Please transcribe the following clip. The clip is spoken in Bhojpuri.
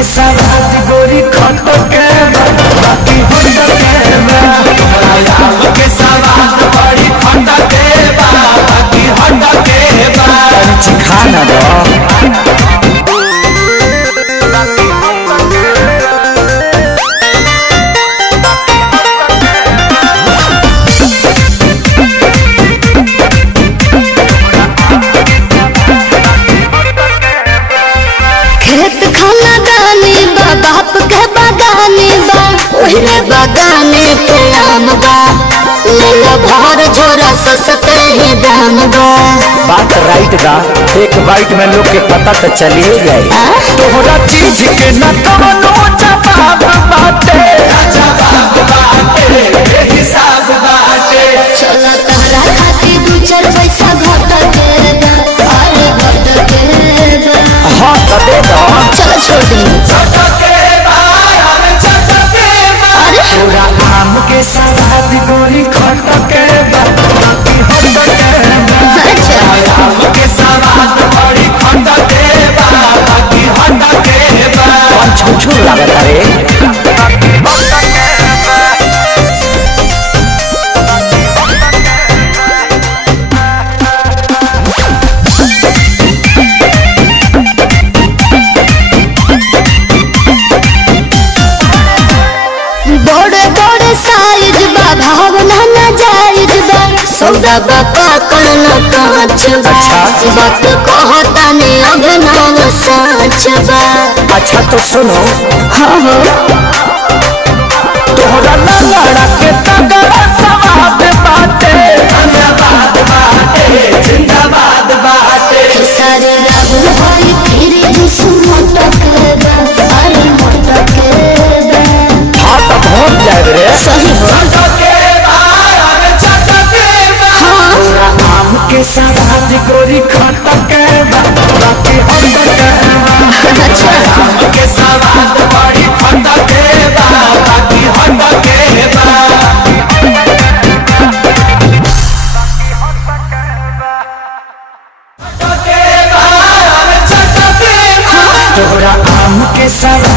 के सवाद गोरी खट के बाकी होट के आम के सवाद बड़ी खट के बाकी होट के खाना दो बगाने के आम बा लेला भर झोरा सस्ते ही दाम बा। बात राइट बा, एक बाइट में लोग के पता तो चलिए जाए तोहरा चीज के न कवनो जवाब बाटे हिसाब बाटे। चलो तहरा खाती दू चार पैसा घट के अरे घट के हाँ तो दे दो। चलो छोड़ दी पूरा आम के सवाद गोरी खट के बाकी होट के आम के सवाद बड़ी खट के बाकी होट के कौन छुछू लागत रे सौदा बापा करना कांच बा। बात कहता ने अभिनव सच बा। अच्छा तो सुनो हाँ हो तोहरा लड़ा के तगड़ा सवाद बाटे जिंदाबाद बाटे सारे राहुल भाई फिर जिस मोटक अरे मोटक हाँ तो पहुँच जाए रे सही हो आम के सवाद गोरी खट के बाकी होट के आम के सवाद बड़ी खट के बाकी होट के तोहरा आम के सवाद